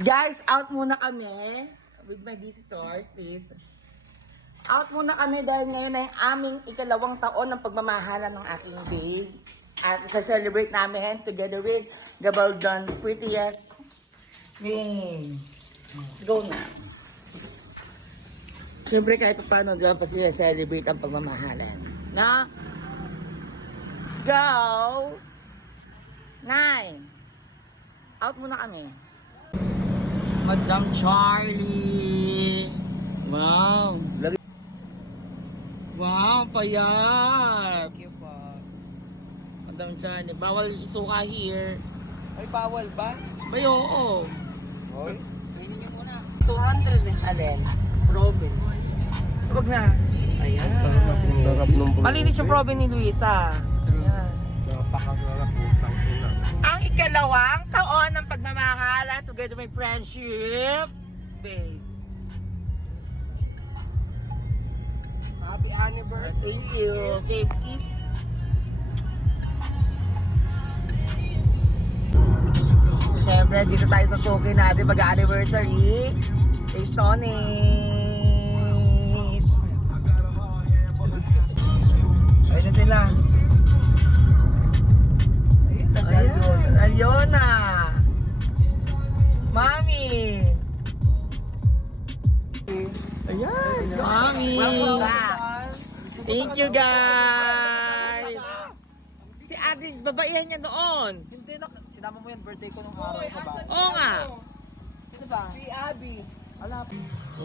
Guys, out muna kami with my visitors, sis. Out muna kami dahil ngayon ay aming ikalawang taon ng pagmamahalan ng aking babe. At isa-celebrate namin together with Gabaldon Prettiest. Yay! Let's go na. Siyempre kahit pa paano, ba pa sila celebrate ang pagmamahalan. Na? Let's go! Nine! Out muna kami. Madam Charlie! Wow! Wow, payat! Thank you po. Madam Charlie, bawal isuka here. Ay, bawal ba? Bay, oo. Hoy. 200 eh. Alin? Robin. Huwag na. Ayan. Malinis yung Robin ni Luisa. Ayan. Napakasarap ikalawang taon ng pagmamahala together with friendship. Babe. Happy anniversary. Thank you. Babe, kiss. Siyempre, dito tayo sa Suki natin mag-anniversary. Kay Stonish. Ayun na sila. Alyona. Mami. Ayan, Mami. Welcome back. Thank you guys. Si Ate, babaihan niya noon. Hindi na, sinama mo yan birthday ko nung araw ko ba? Oo nga. Sino ba? Si Abby.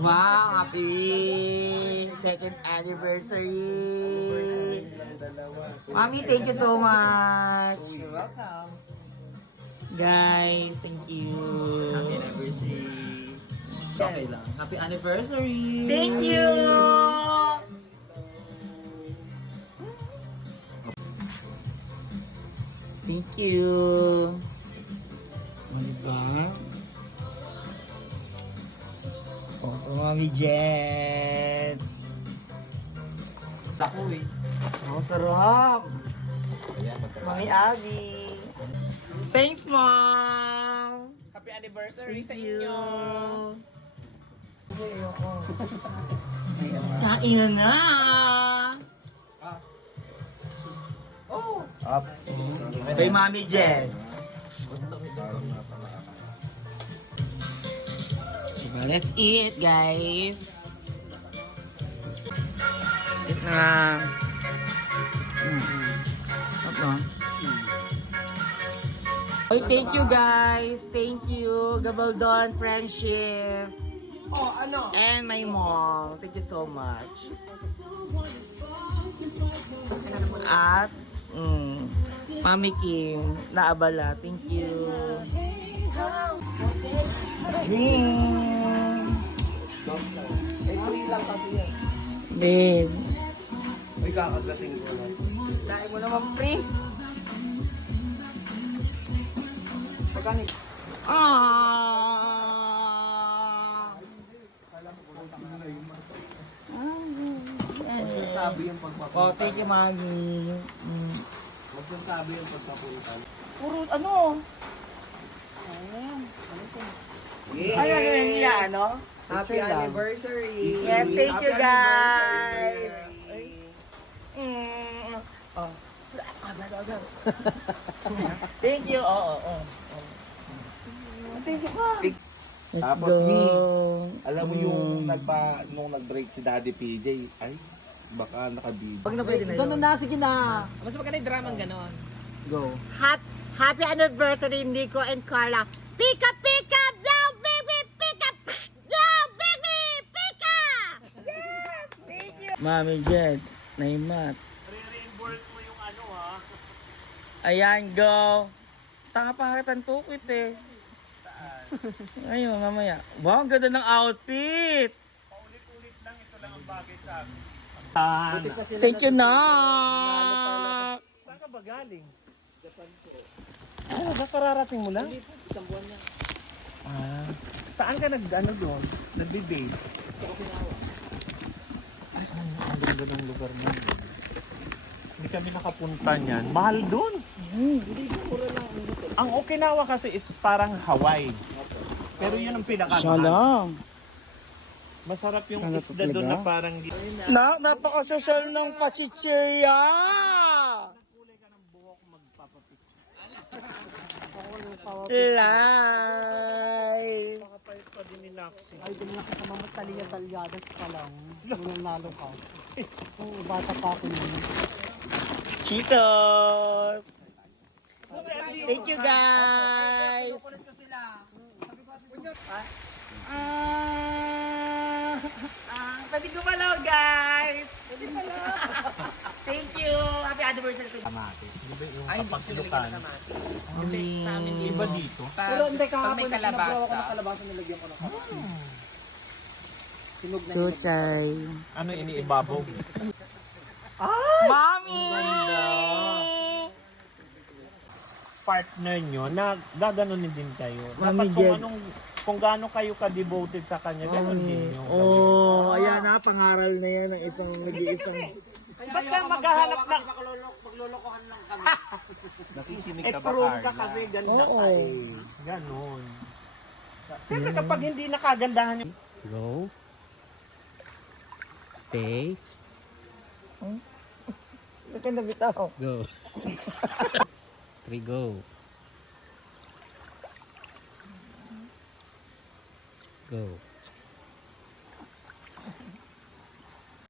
Wow, happy second anniversary. Mami, thank you so much. You're welcome. Guys, thank you. Happy anniversary. Okay lang. Happy anniversary. Thank you. Thank you. Ano ba? Oh, from Mami Jet. Ako eh. Oh, sarap. Mami Abby. Thanks, Mom. Happy anniversary Thank you. Kain na na. Oh. Ups. Kay Mami Jen. Diba, let's eat, guys. Eat na. Mm. Ano? Oy, thank you guys. Thank you. Gabaldon Friendships. Oh, ano? And my mom. Thank you so much. At, mm, Mami Kim, naabala. Thank you. Yan. Babe. Ay, kakagating ko na. Dahil mo naman free. Pagkani. Ah. Magsasabi yung Oh, pagpapunta. thank you, Mami. Mm. Magsasabi yung pagpapunta. Puro, ano? Ay, ay, ay, ay, ano? Happy lang. anniversary! Yes, thank Happy you, guys. Mm. Oh. Thank you. Oo, oo. oo. Pa. Let's Tapos go. me, Alam mo yung Mm. nagpa, nung nag-break si Daddy PJ, ay, baka nakabid. Pag na pwede na yun. Ganun na, sige na. Mas maganda yung drama ganon. Go. happy anniversary, Nico and Carla. Pika, pika, blow, baby, pika, blow, baby, pika! Yes! Thank you. Mami Jet, naimat. Re-reimburse mo yung ano ha. Ayan, go. Tanga pangitan tukit eh. Ayun, mamaya. Wow, ang ganda ng outfit. Butik na sila Thank you, na. Nak. Saan ka ba galing? Ano, nakararating mo lang? Isang buwan na. Ah, saan ka nag, ano doon? Nagbe-base? Ay, ang, ang ganda ng lugar yun. Hindi kami nakapunta niyan. Mahal doon. Hindi, mura lang. Ang Okinawa kasi is parang Hawaii. Pero yun ang pinaka Siya lang. Masarap yung Sana isda doon na parang Na, napaka-social ng pachicheria! Lies! kapait pa din ni Laxi. Ay, ganyan ka sa mga talya-talyadas pa lang. Nanalo ka. Oo, bata pa ako nun. Cheetos! Thank you guys! Ah, ah, pwede gumalaw guys! Pwede gumalaw! Thank you! Happy anniversary to Kamati. Di ba yung Ay, hindi ko kapaslukan? nilagyan ng kamati. Kasi sa amin dito, Iba dito. pag, Pero hindi pag kahapon may na pinabawa ko kalabasa, ng kalabasa nilagyan ko ng kamati. Sinog na Chuchay. Ano iniibabaw? Mami! Ganda. Partner nyo, na gaganunin din kayo. Mami Dapat kung Jed. anong kung gaano kayo ka-devoted sa kanya, ganun din yung Oh, ayan na, pangaral na yan ng isang nag-iisang... Ba't ka maghahanap na? Maglulukohan lang kami. Nakikinig ka ba, prone ka Carla? kasi ganda Oo. ka eh. Ganon. Siyempre kapag hindi nakagandahan yung... Go. Stay. Ba't ka nabitaw? Go. Three, go. Go.